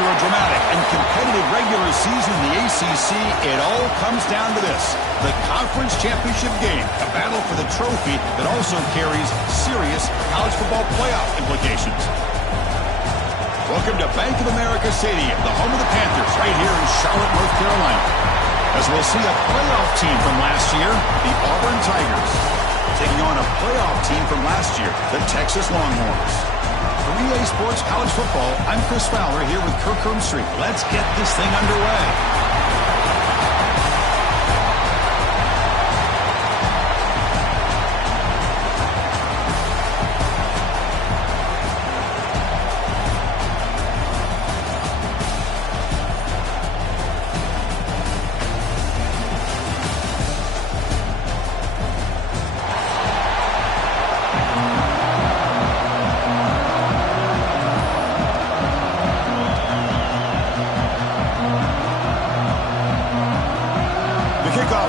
After a dramatic and competitive regular season in the ACC, it all comes down to this: the conference championship game, a battle for the trophy that also carries serious college football playoff implications. Welcome to Bank of America Stadium, the home of the Panthers, right here in Charlotte, North Carolina. As we'll see a playoff team from last year, the Auburn Tigers, taking on a playoff team from last year, the Texas Longhorns. For EA Sports College Football, I'm Chris Fowler here with Kirk Herbstreit. Let's get this thing underway.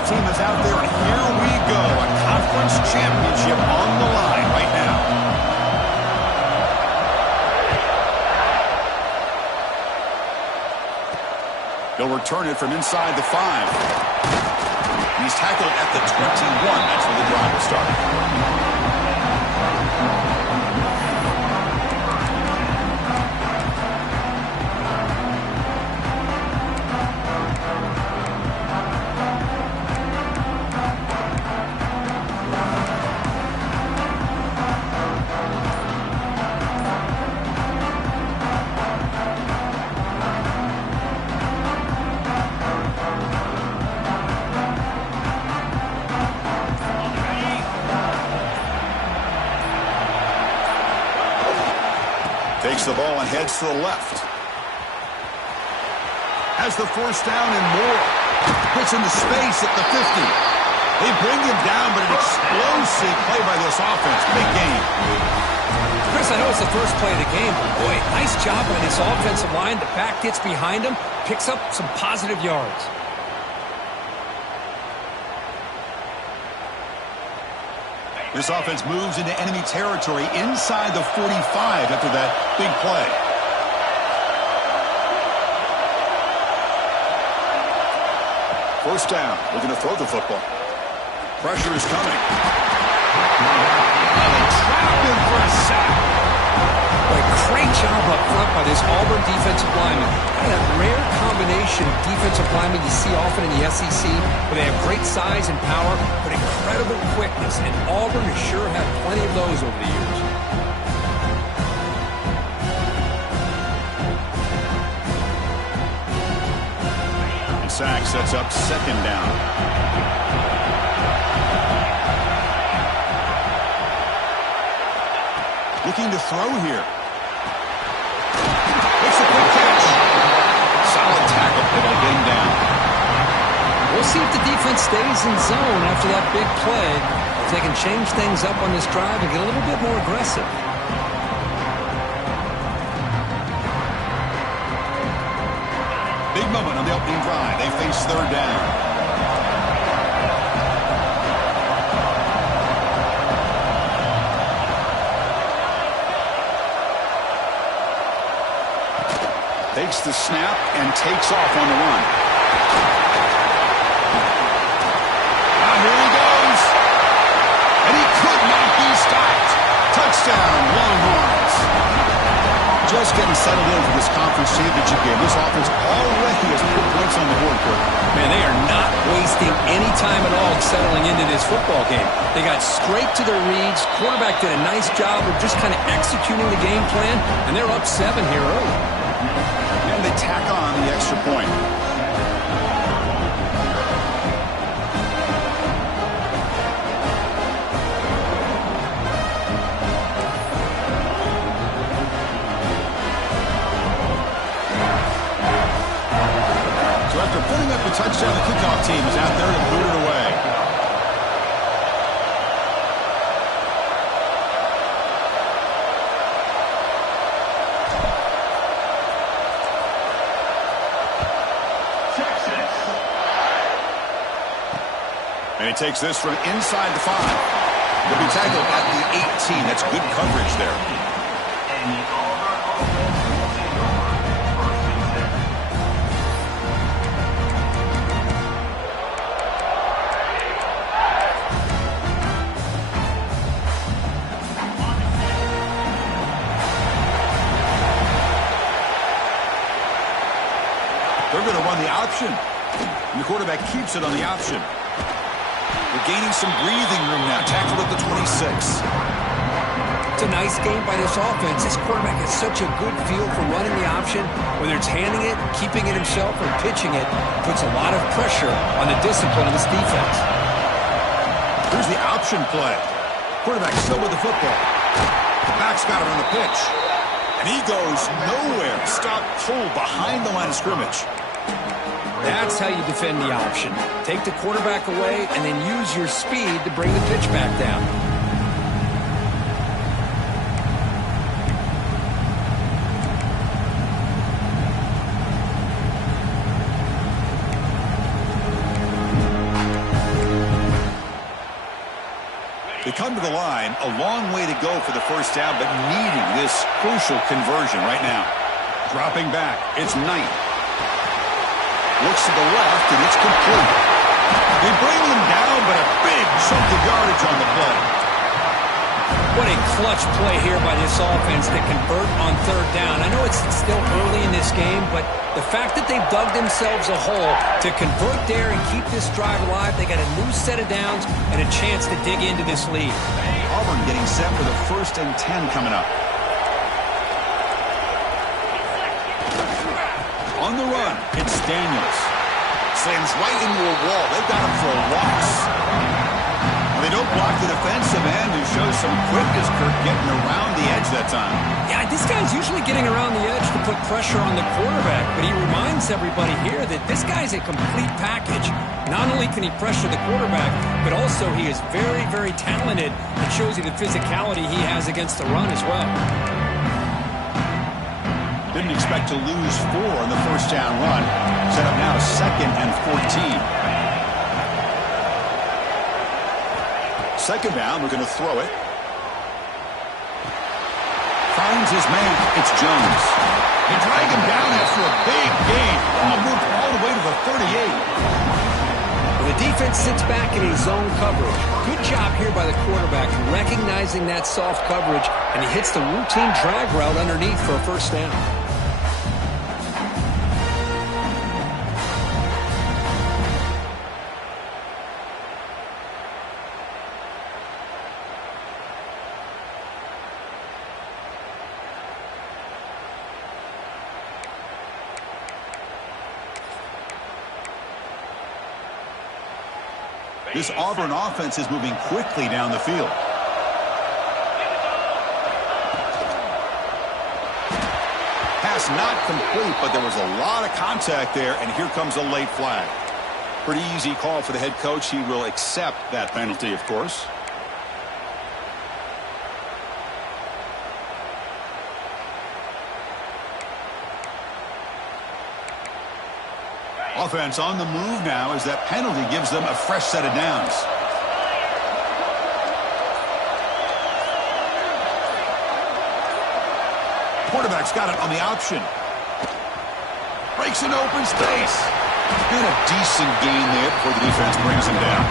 Team is out there, and here we go. A conference championship on the line right now. He'll return it from inside the 5. He's tackled at the 21. That's where the drive will start. Takes the ball and heads to the left. Has the first down and more. Gets into space at the 50. They bring him down, but an explosive play by this offense. Big game. Chris, I know it's the first play of the game, but boy, nice job by this offensive line. The back gets behind him, picks up some positive yards. This offense moves into enemy territory inside the 45 after that big play. First down. Looking to throw the football. Pressure is coming. And they trap him for a sack. Boy, great job up front by this Auburn defensive lineman. Kind of that rare combination of defensive linemen you see often in the SEC, where they have great size and power, but incredible quickness, and Auburn has sure had plenty of those over the years. And sack sets up second down. Looking to throw here. It's a quick catch. Solid tackle, able to get him down. We'll see if the defense stays in zone after that big play. If they can change things up on this drive and get a little bit more aggressive. Big moment on the opening drive. They face third down. Takes the snap and takes off on the run. Now here he goes. And he could not be stopped. Touchdown, Longhorns. Just getting settled in for this conference championship game. This offense already has 4 points on the board, Kirk. Man, they are not wasting any time at all settling into this football game. They got straight to their reads. Quarterback did a nice job of just kind of executing the game plan, and they're up 7 here early. And they tack on the extra point. So after putting up a touchdown, the kickoff team is out there to boot it away. And he takes this from inside the 5. He'll be tackled at the 18. That's good coverage there. They're going to run the option. And the quarterback keeps it on the option. They're gaining some breathing room now. Tackled at the 26. It's a nice game by this offense. This quarterback has such a good feel for running the option. Whether it's handing it, keeping it himself, or pitching it, puts a lot of pressure on the discipline of this defense. Here's the option play. Quarterback still with the football. The back's got it on the pitch. And he goes nowhere. Stop cold behind the line of scrimmage. That's how you defend the option. Take the quarterback away and then use your speed to bring the pitch back down. They come to the line, a long way to go for the first down, but needing this crucial conversion right now. Dropping back, it's Knight. Looks to the left, and it's complete. They bring them down, but a big chunk of yardage on the play. What a clutch play here by this offense to convert on third down. I know it's still early in this game, but the fact that they've dug themselves a hole to convert there and keep this drive alive, they got a new set of downs and a chance to dig into this lead. Auburn getting set for the 1st and 10 coming up. On the run, it's Daniels. Slams right into a wall. They've got him for a loss. They don't block the defensive end, who shows some quickness, Kirk, getting around the edge that time. Yeah, this guy's usually getting around the edge to put pressure on the quarterback, but he reminds everybody here that this guy's a complete package. Not only can he pressure the quarterback, but also he is very, very talented. It shows you the physicality he has against the run as well. Didn't expect to lose 4 on the first down run. Set up now 2nd and 14. Second down, we're going to throw it. Finds his man. It's Jones. They drag him down after a big gain. Moved all the way to the 38. Well, the defense sits back in a zone coverage. Good job here by the quarterback recognizing that soft coverage, and he hits the routine drag route underneath for a first down. This Auburn offense is moving quickly down the field. Pass not complete, but there was a lot of contact there, and here comes a late flag. Pretty easy call for the head coach. He will accept that penalty, of course. Offense on the move now as that penalty gives them a fresh set of downs. Quarterback's got it on the option. Breaks an open space. And a decent gain there before the defense brings him down.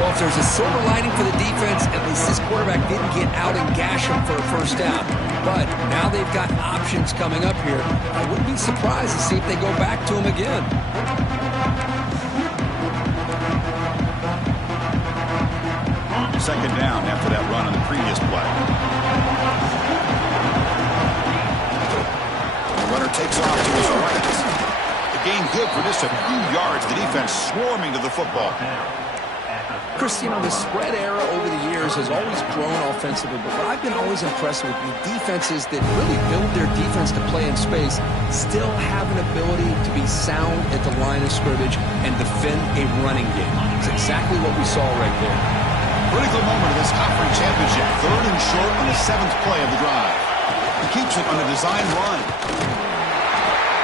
Well, if there's a silver lining for the defense, at least this quarterback didn't get out and gash him for a first down. But now they've got options coming up here. I wouldn't be surprised to see if they go back to him again. Second down after that run on the previous play. The runner takes off to his right. The gain good for just a few yards. The defense swarming to the football. Chris, you know, the spread era over the years has always grown offensively, but what I've been always impressed with the defenses that really build their defense to play in space still have an ability to be sound at the line of scrimmage and defend a running game. It's exactly what we saw right there. Critical moment of this conference championship. 3rd and short on the 7th play of the drive. He keeps it on a design run.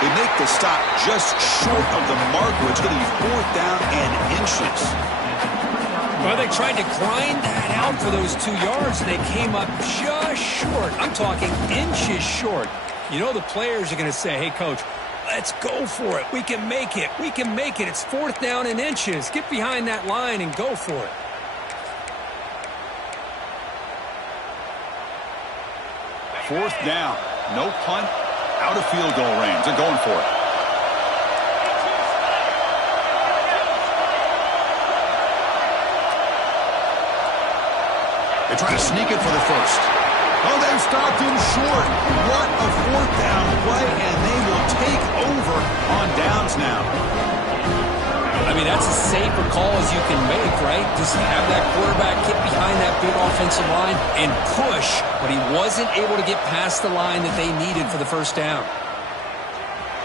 They make the stop just short of the marker. It's going to be 4th down and inches. Well, they tried to grind that out for those 2 yards, and they came up just short. I'm talking inches short. You know the players are going to say, hey, Coach, let's go for it. We can make it. We can make it. It's 4th down and inches. Get behind that line and go for it. Fourth down. No punt. Out of field goal range. They're going for it. They're trying to sneak it for the first. Oh, they've stopped him short. What a fourth down play, and they will take over on downs now. I mean, that's as safe a call as you can make, right? Just have that quarterback get behind that big offensive line and push, but he wasn't able to get past the line that they needed for the first down.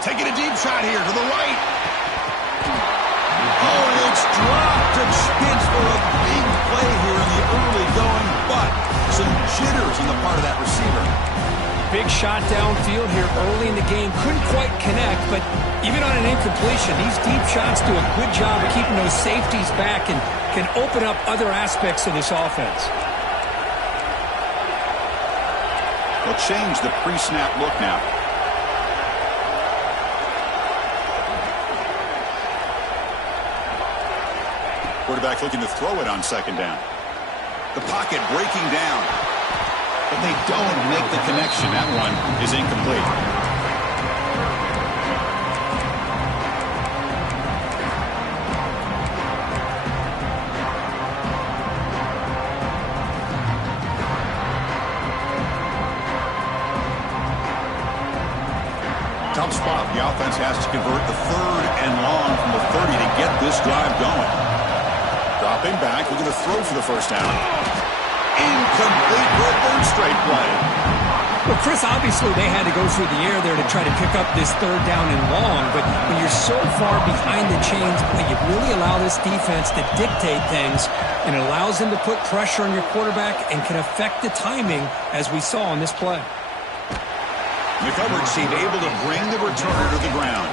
Taking a deep shot here to the right. Oh, it's dropped to Chance for a big play here in the early going, but some jitters on the part of that receiver. Big shot downfield here early in the game. Couldn't quite connect, but even on an incompletion, these deep shots do a good job of keeping those safeties back and can open up other aspects of this offense. They'll change the pre-snap look now. Quarterback looking to throw it on second down. The pocket breaking down. But they don't make the connection. That one is incomplete. Tough spot. The offense has to convert the third and long from the 30 to get this drive going. Dropping back, looking to throw for the first down. Incomplete for a third straight play. Well, Chris, obviously they had to go through the air there to try to pick up this third down and long, but when you're so far behind the chains, you really allow this defense to dictate things, and it allows them to put pressure on your quarterback and can affect the timing, as we saw on this play. The coverage team able to bring the returner to the ground.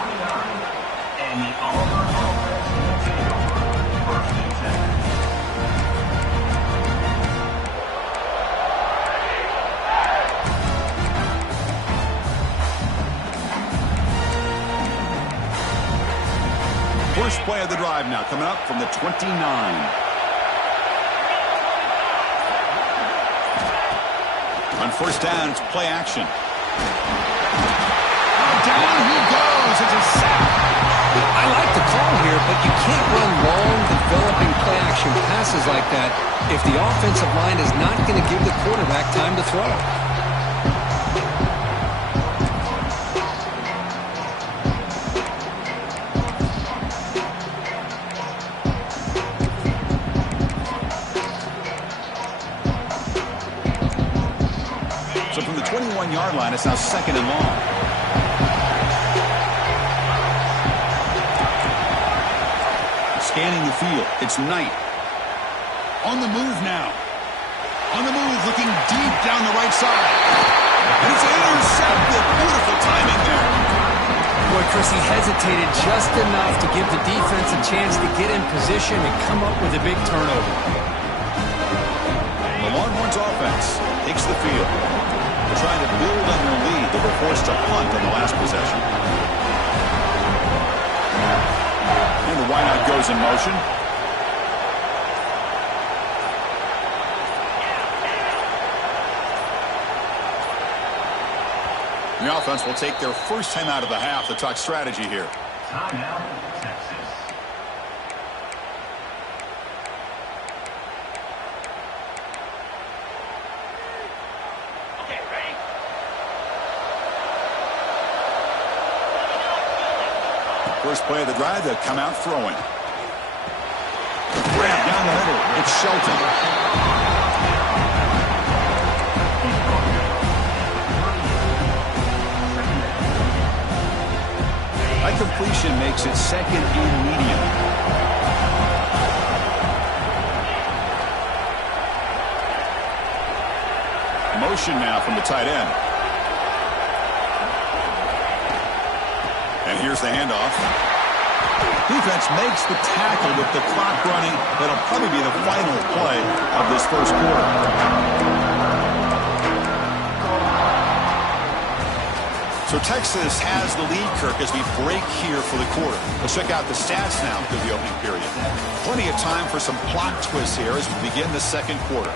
First play of the drive now coming up from the 29. On first down, it's play action. Down he goes. It's a sack. I like the call here, but you can't run long, developing play action passes like that if the offensive line is not going to give the quarterback time to throw. So from the 21-yard line, it's now second and long. Scanning the field. It's Knight. On the move now. On the move, looking deep down the right side. And it's intercepted. Beautiful timing there. Boy, Chris, he hesitated just enough to give the defense a chance to get in position and come up with a big turnover. The Longhorns offense takes the field. They're trying to build on their lead. They were forced to punt on the last possession. And the wideout goes in motion. The offense will take their first time out of the half to talk strategy here. Timeout, Texas. Okay, ready? First play of the drive, they'll come out throwing. Grab down the middle. It's Shelton. That completion makes it second and medium. Motion now from the tight end. And here's the handoff. Defense makes the tackle with the clock running. That'll probably be the final play of this first quarter. So Texas has the lead, Kirk, as we break here for the quarter. Let's check out the stats now through the opening period. Plenty of time for some plot twists here as we begin the second quarter.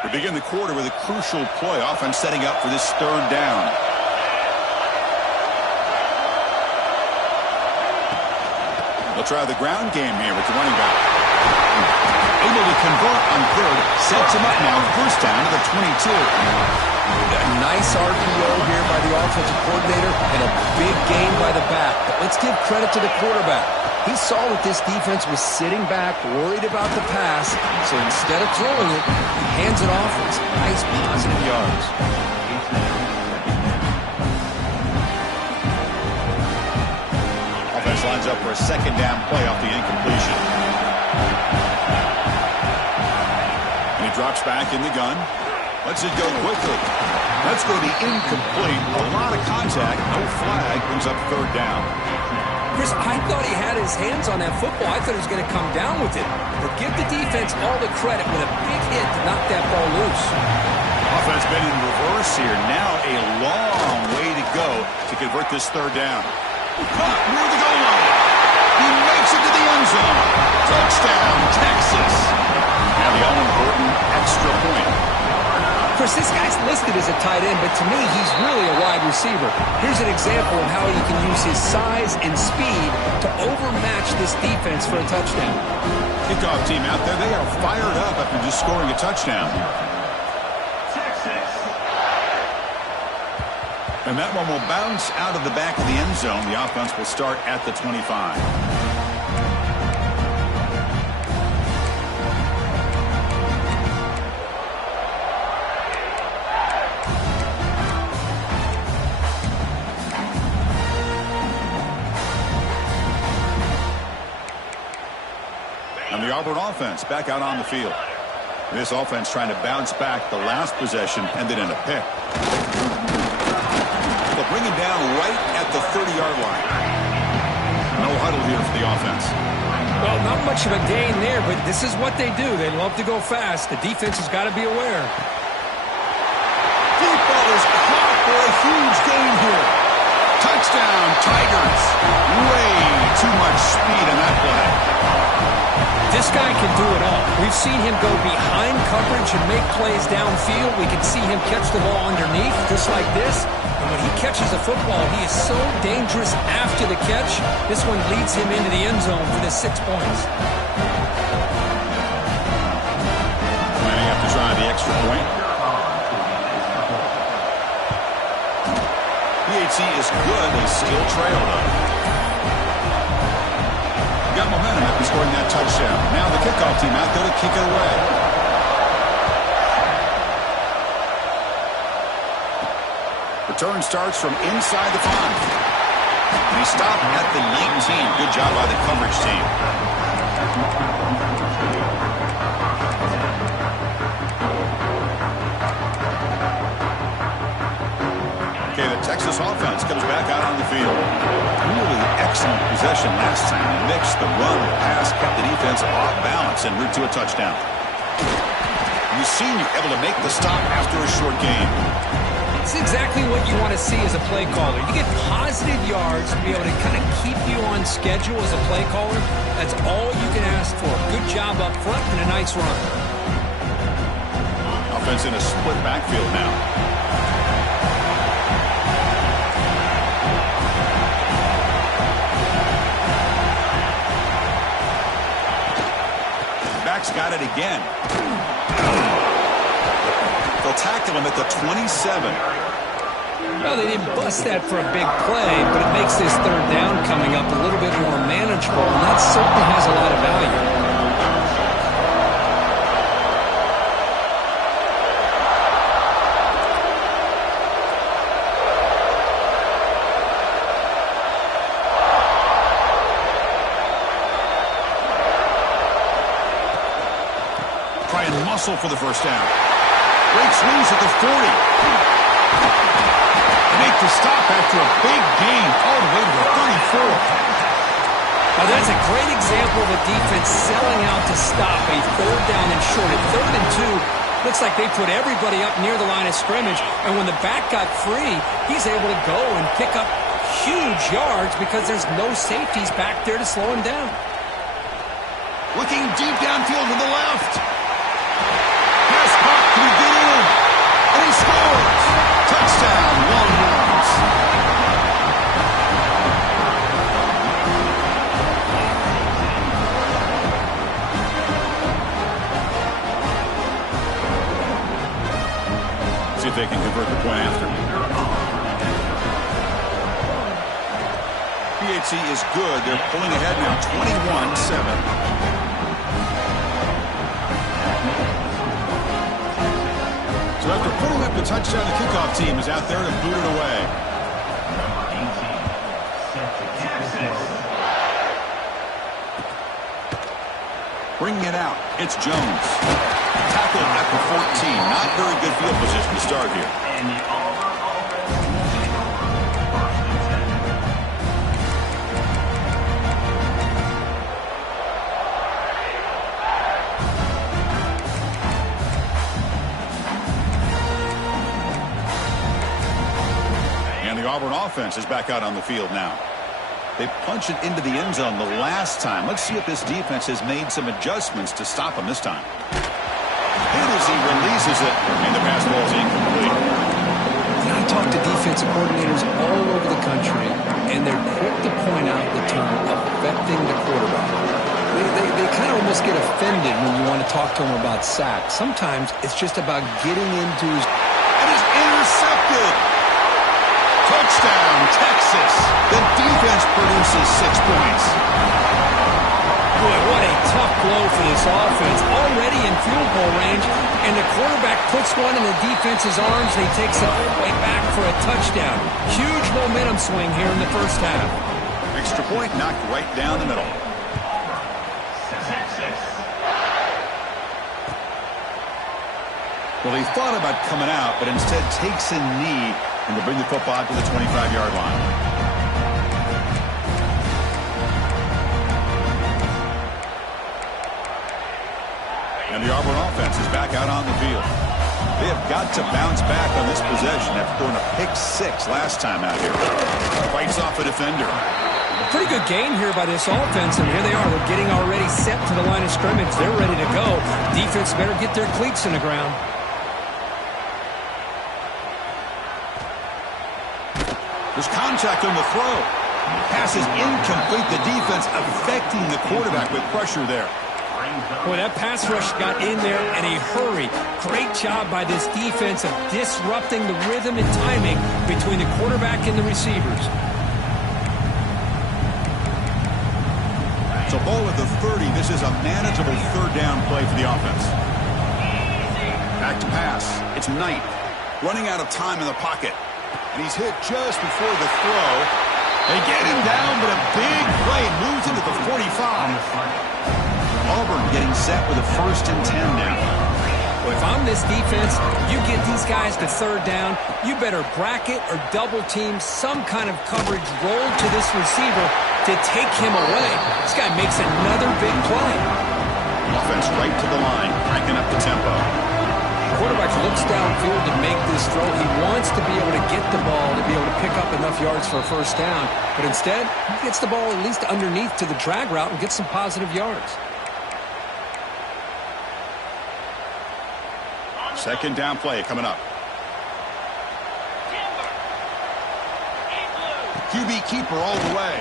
We begin the quarter with a crucial play. Offense setting up for this third down. They'll try the ground game here with the running back. Able to convert on third. Sets him up now. First down to the 22. A nice RPO here by the offensive coordinator and a big gain by the back. But let's give credit to the quarterback. He saw that this defense was sitting back, worried about the pass, so instead of throwing it, he hands it off with nice positive yards. Offense lines up for a second down play off the incompletion. And he drops back in the gun. Lets it go quickly. That's going to be incomplete. A lot of contact. No flag. Brings up third down. Chris, I thought he had his hands on that football. I thought he was going to come down with it. But give the defense all the credit with a big hit to knock that ball loose. Offense been in reverse here. Now a long way to go to convert this third down. Caught near the goal line. He makes it to the end zone. Touchdown, Texas. Now the all-important extra point. Chris, this guy's listed as a tight end, but to me, he's really a wide receiver. Here's an example of how he can use his size and speed to overmatch this defense for a touchdown. Kickoff team out there. They are fired up after just scoring a touchdown. Texas. And that one will bounce out of the back of the end zone. The offense will start at the 25. And the Auburn offense back out on the field. This offense trying to bounce back the last possession, ended in a pick. They'll bring him down right at the 30-yard line. No huddle here for the offense. Well, not much of a gain there, but this is what they do. They love to go fast. The defense has got to be aware. Deep ball is caught for a huge gain here. Touchdown, Tigers. Way too much speed in that play. This guy can do it all. We've seen him go behind coverage and make plays downfield. We can see him catch the ball underneath, just like this. And when he catches the football, he is so dangerous after the catch. This one leads him into the end zone for the 6 points. Planning up to try the extra point. PHC is good. They still trail, though. Got momentum after scoring that touchdown. Now the kickoff team out there to kick it away. Return starts from inside the 5. And he stopped at the 19. Good job by the coverage team. Okay, the Texas offense comes back out on the field. Really excellent possession last time. Mixed the run, the pass, kept the defense off balance en route to a touchdown. You've seen you're able to make the stop after a short game. It's exactly what you want to see as a play caller. You get positive yards to be able to kind of keep you on schedule as a play caller. That's all you can ask for. Good job up front and a nice run. Offense in a split backfield now. Back's got it again. They'll tackle him at the 27. Well, they didn't bust that for a big play, but it makes this third down coming up a little bit more manageable, and that certainly has a lot of value. Try and muscle for the first down. Breaks loose at the 40. Make the stop after a big gain all the way to the 34. Now that's a great example of a defense selling out to stop a third down and short. At 3rd and 2, looks like they put everybody up near the line of scrimmage, and when the back got free, he's able to go and pick up huge yards because there's no safeties back there to slow him down. Looking deep downfield to the left. Pass caught to the See if they can convert the point after. PHC is good. They're pulling ahead now, 21-7. So after putting up the touchdown, the kickoff team is out there to boot it away. Bringing it out, it's Jones. Tackled at the 14. Not very good field position to start here. And the Auburn offense is back out on the field now. They punched it into the end zone the last time. Let's see if this defense has made some adjustments to stop him this time. Hit as he releases it, and the pass ball is incomplete. I talk to defensive coordinators all over the country, and they're quick to point out the term affecting the quarterback. They kind of almost get offended when you want to talk to them about sacks. Sometimes it's just about getting into his... And he's intercepted! Touchdown, Texas. The defense produces 6 points. Boy, what a tough blow for this offense. Already in field goal range, and the quarterback puts one in the defense's arms, and he takes it all the way back for a touchdown. Huge momentum swing here in the first half. Extra point knocked right down the middle. Well, he thought about coming out, but instead takes a knee and to bring the football to the 25-yard line. And the Auburn offense is back out on the field. They have got to bounce back on this possession after throwing a pick 6 last time out here. Fights off a defender. Pretty good game here by this offense, and here they are. They're getting already set to the line of scrimmage. They're ready to go. Defense better get their cleats in the ground. There's contact on the throw. Pass is incomplete. The defense affecting the quarterback with pressure there. Boy, that pass rush got in there in a hurry. Great job by this defense of disrupting the rhythm and timing between the quarterback and the receivers. So ball at the 30. This is a manageable third down play for the offense. Back to pass. It's Knight. Running out of time in the pocket. And he's hit just before the throw. They get him down, but a big play moves into the 45. Auburn getting set with a 1st and 10 now. Well, if I'm this defense, you get these guys to third down, you better bracket or double team some kind of coverage roll to this receiver to take him away. This guy makes another big play. Offense right to the line, cranking up the tempo. Quarterback looks downfield to make this throw. He wants to be able to get the ball to be able to pick up enough yards for a first down. But instead, he gets the ball at least underneath to the drag route and gets some positive yards. Second down play coming up. QB keeper all the way.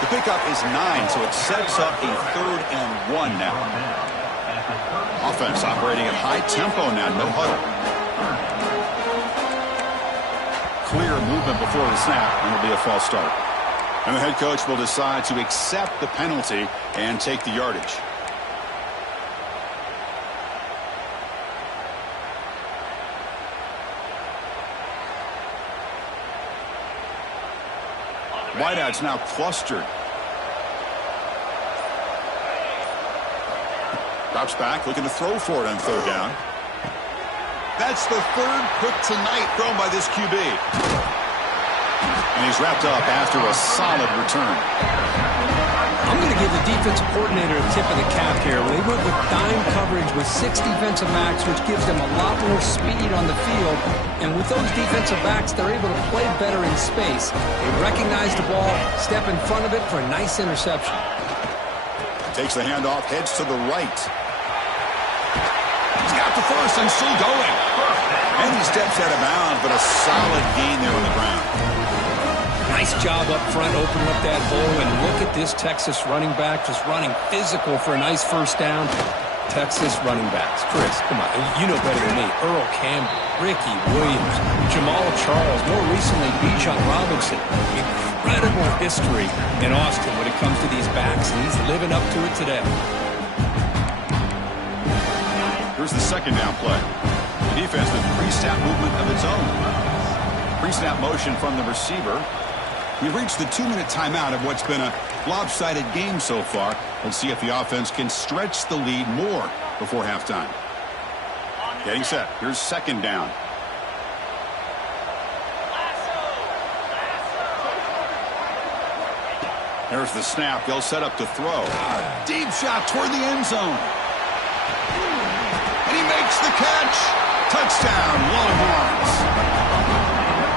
The pickup is 9, so it sets up a 3rd and 1 now. Offense operating at high tempo now, no huddle. Clear movement before the snap, and it'll be a false start. And the head coach will decide to accept the penalty and take the yardage. Wideouts now clustered. Drops back, looking to throw for it on 3rd down. That's the 3rd pick tonight thrown by this QB. And he's wrapped up after a solid return. I'm going to give the defensive coordinator a tip of the cap here. They went with dime coverage with 6 defensive backs, which gives them a lot more speed on the field. And with those defensive backs, they're able to play better in space. They recognize the ball, step in front of it for a nice interception. Takes the handoff, heads to the right. He's got the first and still going. And he steps out of bounds, but a solid gain there on the ground. Nice job up front, opening up that hole, and look at this Texas running back just running physical for a nice first down. Texas running backs. Chris, come on. You know better than me. Earl Campbell, Ricky Williams, Jamal Charles, more recently Bijan Robinson. Incredible history in Austin when it comes to these backs, and he's living up to it today. Here's the second down play. The defense with pre-snap movement of its own. Pre-snap motion from the receiver. We've reached the 2-minute timeout of what's been a lopsided game so far. Let's see if the offense can stretch the lead more before halftime. Getting set. Here's second down. There's the snap. They'll set up to throw. Deep shot toward the end zone. And he makes the catch. Touchdown, Longhorns.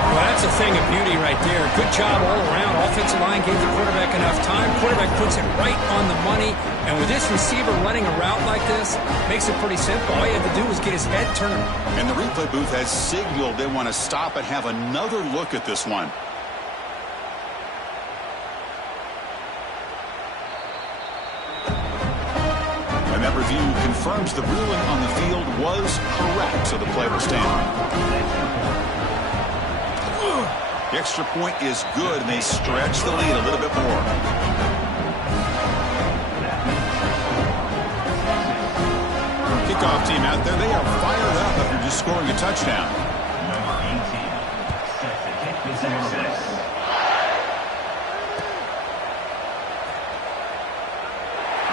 Well, that's a thing of beauty right there. Good job all around. Offensive line gave the quarterback enough time. Quarterback puts it right on the money. And with this receiver running a route like this, makes it pretty simple. All you have to do is get his head turned. And the replay booth has signaled they want to stop and have another look at this one. And that review confirms the ruling on the field was correct, so the play will stand. The extra point is good, and they stretch the lead a little bit more. Kickoff team out there, they are fired up after just scoring a touchdown.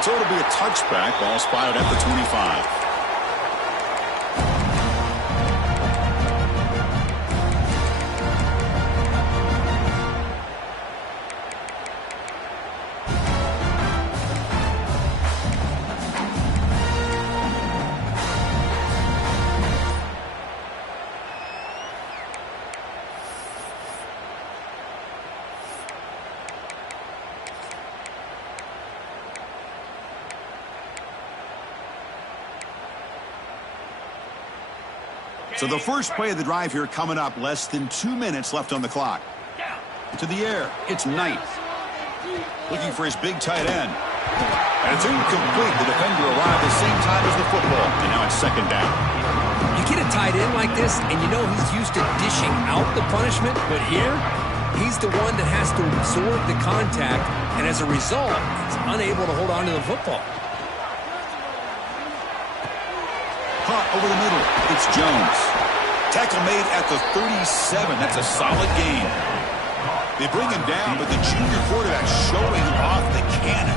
So it'll be a touchback. Ball spotted at the 25. So the first play of the drive here coming up. Less than 2 minutes left on the clock. To the air. It's Knight. Looking for his big tight end. And it's incomplete. The defender arrived at the same time as the football. And now it's second down. You get a tight end like this, and you know he's used to dishing out the punishment. But here, he's the one that has to absorb the contact. And as a result, he's unable to hold on to the football. Caught over the middle. It's Jones. Tackle made at the 37. That's a solid gain. They bring him down, but the junior quarterback showing off the cannon.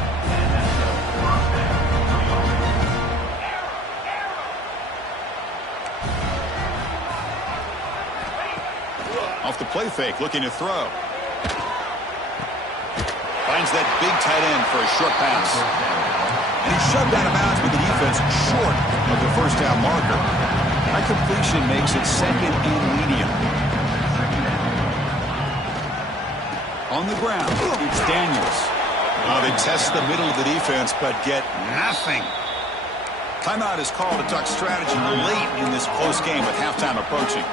Off the play fake, looking to throw. Finds that big tight end for a short pass. And he's shoved out of bounds with the defense short of the first down marker. That completion makes it second and medium. On the ground, it's Daniels. They test the middle of the defense, but get nothing. Timeout is called to talk strategy late in this close game with halftime approaching.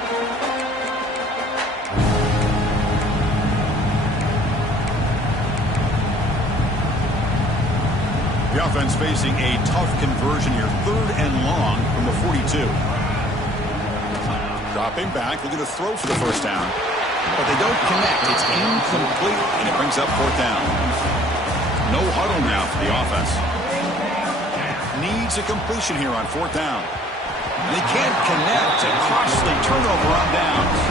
The offense facing a tough conversion here. 3rd and long from the 42. Dropping back, looking to throw for the first down. But they don't connect. It's incomplete, and it brings up 4th down. No huddle now for the offense. Needs a completion here on 4th down. And they can't connect. A costly turnover on downs.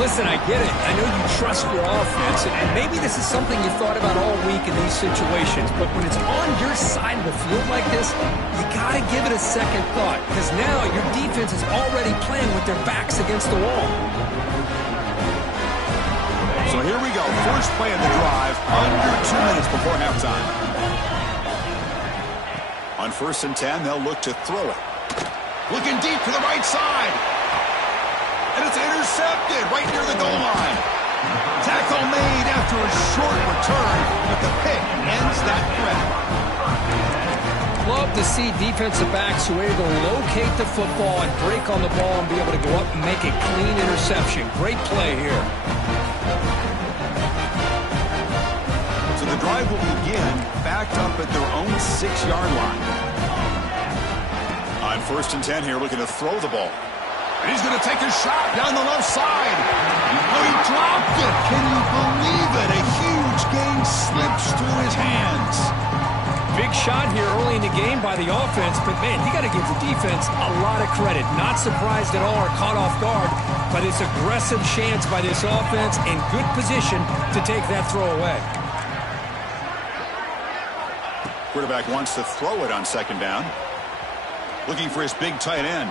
Listen, I get it. I know you trust your offense, and maybe this is something you thought about all week in these situations, but when it's on your side of the field like this, you got to give it a second thought, because now your defense is already playing with their backs against the wall. So here we go. First play of the drive, under 2 minutes before halftime. On 1st and 10, they'll look to throw it. Looking deep to the right side. And it's intercepted right near the goal line. Tackle made after a short return, but the pick ends that threat. Love to see defensive backs who are able to locate the football and break on the ball and be able to go up and make a clean interception. Great play here. So the drive will begin backed up at their own 6-yard line. On 1st and 10 here, looking to throw the ball. And he's going to take a shot down the left side. Oh, he dropped it. Can you believe it? A huge gain slips through his hands. Big shot here early in the game by the offense, but man, you got to give the defense a lot of credit. Not surprised at all or caught off guard by this aggressive chance by this offense in good position to take that throw away. Quarterback wants to throw it on 2nd down. Looking for his big tight end.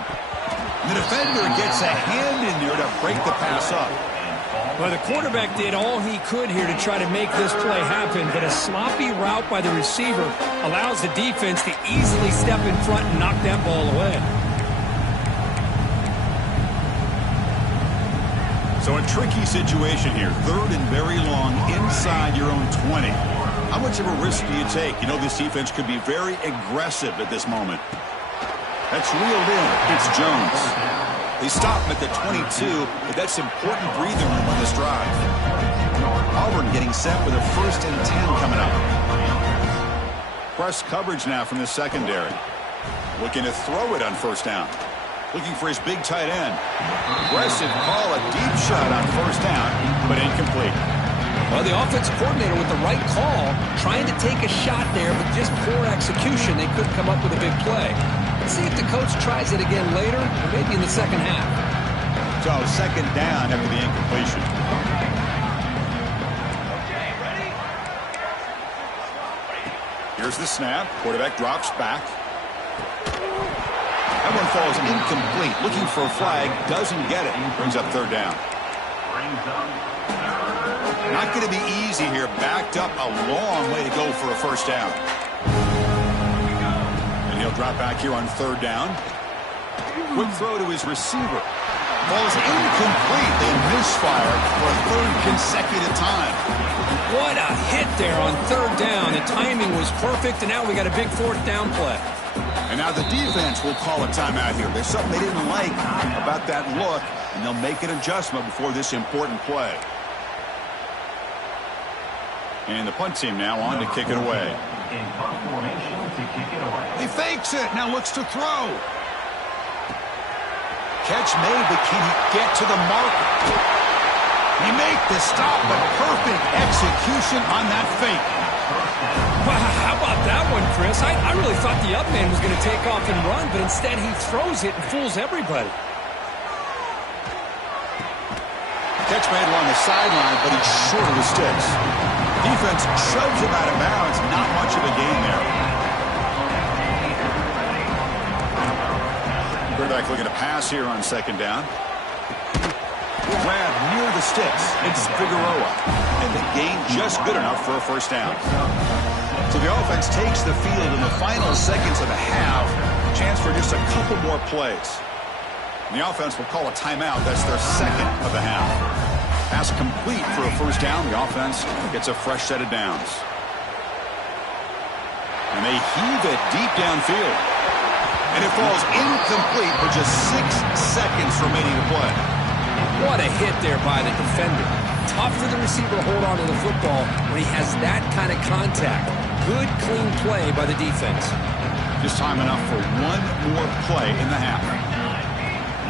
The defender gets a hand in there to break the pass up. Well, the quarterback did all he could here to try to make this play happen, but a sloppy route by the receiver allows the defense to easily step in front and knock that ball away. So a tricky situation here. 3rd and very long inside your own 20. How much of a risk do you take? You know this defense could be very aggressive at this moment. That's reeled in. It's Jones. They stop him at the 22, but that's important breathing room on this drive. Auburn getting set with a 1st and 10 coming up. Press coverage now from the secondary. Looking to throw it on 1st down. Looking for his big tight end. Aggressive call, a deep shot on 1st down, but incomplete. Well, the offensive coordinator with the right call, trying to take a shot there, but just poor execution. They couldn't come up with a big play. Let's see if the coach tries it again later, or maybe in the second half. So 2nd down after the incompletion. Here's the snap. Quarterback drops back. That one falls incomplete. Looking for a flag. Doesn't get it. Brings up 3rd down. Not going to be easy here. Backed up a long way to go for a 1st down. And he'll drop back here on 3rd down. Quick throw to his receiver. Ball's incomplete. They misfire for a 3rd consecutive time. What a hit there on 3rd down. The timing was perfect, and now we got a big 4th down play. And now the defense will call a timeout here. There's something they didn't like about that look, and they'll make an adjustment before this important play. And the punt team now on to kick it away. He fakes it. Now looks to throw. Catch made, but can he get to the marker? He make the stop, but perfect execution on that fake. Wow, how about that one, Chris? I really thought the up man was going to take off and run, but instead he throws it and fools everybody. Catch made along the sideline, but he's short of the sticks. Defense shoves him out of bounds. Not much of a gain there. Quarterback looking to pass here on 2nd down. Grab near the sticks. It's Figueroa. And the gain just good enough for a 1st down. So the offense takes the field in the final seconds of the half. Chance for just a couple more plays. And the offense will call a timeout. That's their 2nd of the half. Pass complete for a 1st down. The offense gets a fresh set of downs. And they heave it deep downfield. And it falls incomplete with just 6 seconds remaining to play. What a hit there by the defender. Tough for the receiver to hold on to the football when he has that kind of contact. Good, clean play by the defense. Just time enough for one more play in the half.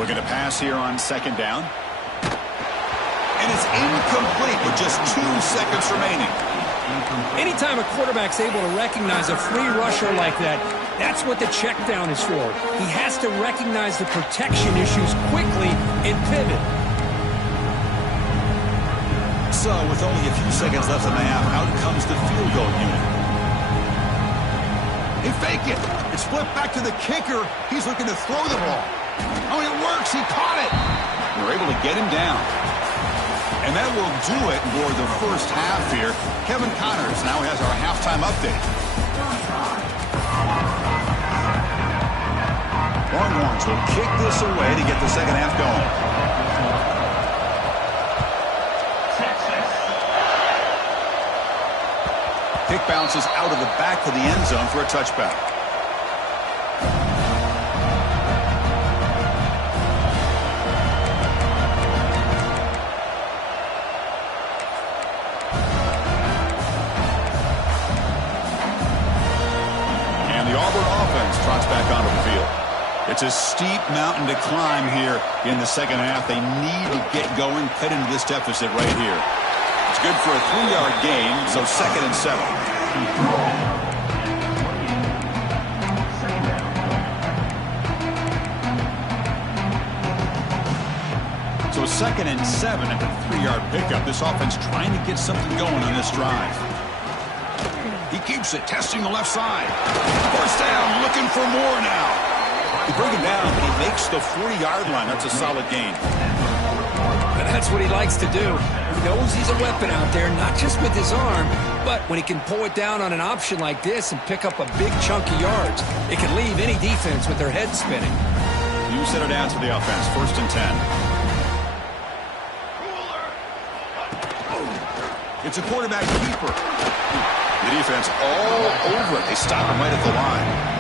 Looking to pass here on 2nd down. And it's incomplete with just 2 seconds remaining. Anytime a quarterback's able to recognize a free rusher like that, that's what the check down is for. He has to recognize the protection issues quickly and pivot. So with only a few seconds left in the half, out comes the field goal unit. They fake it. It's flipped back to the kicker. He's looking to throw the ball. Oh, it works. He caught it. They're able to get him down. And that will do it for the 1st half here. Kevin Connors now has our halftime update. Longhorns will kick this away to get the 2nd half going. Kick bounces out of the back of the end zone for a touchback. And the Auburn offense trots back onto the field. It's a steep mountain to climb here in the second half. They need to get going, cut into this deficit right here. It's good for a 3-yard gain, so 2nd and 7. So 2nd and 7 at the 3-yard pickup. This offense trying to get something going on this drive. He keeps it, testing the left side. First down, looking for more now. He brings him down, but he makes the 40-yard line. That's a solid gain. And that's what he likes to do. He knows he's a weapon out there, not just with his arm, but when he can pull it down on an option like this and pick up a big chunk of yards, it can leave any defense with their head spinning. You set it out to the offense. 1st and 10. It's a quarterback keeper. The defense all over it. They stop him right at the line.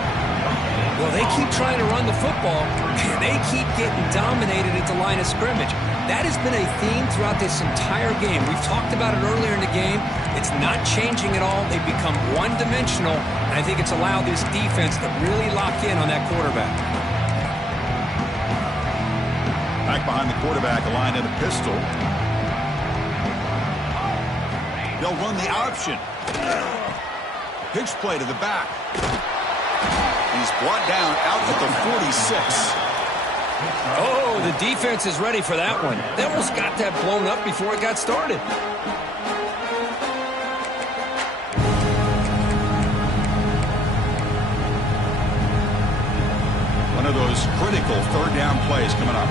Well, they keep trying to run the football, and they keep getting dominated at the line of scrimmage. That has been a theme throughout this entire game. We've talked about it earlier in the game. It's not changing at all. They've become one-dimensional, and I think it's allowed this defense to really lock in on that quarterback. Back behind the quarterback, a line in a pistol. They'll run the option. Pitch play to the back. He's brought down out at the 46. Oh, the defense is ready for that one. They almost got that blown up before it got started. One of those critical 3rd down plays coming up.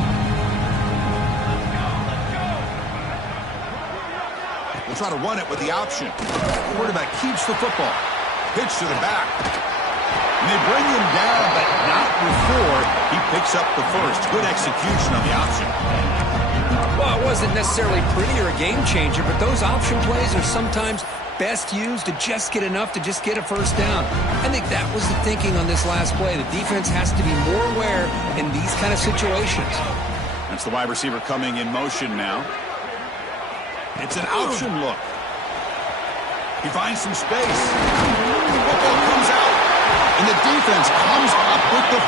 We'll try to run it with the option. The quarterback keeps the football. Pitch to the back. And they bring him down, but not before he picks up the first. Good execution on the option. Well, it wasn't necessarily pretty or a game changer, but those option plays are sometimes best used to just get enough to just get a first down. I think that was the thinking on this last play. The defense has to be more aware in these kind of situations. That's the wide receiver coming in motion now. It's an option look. He finds some space. The football comes out. And the defense comes up with the...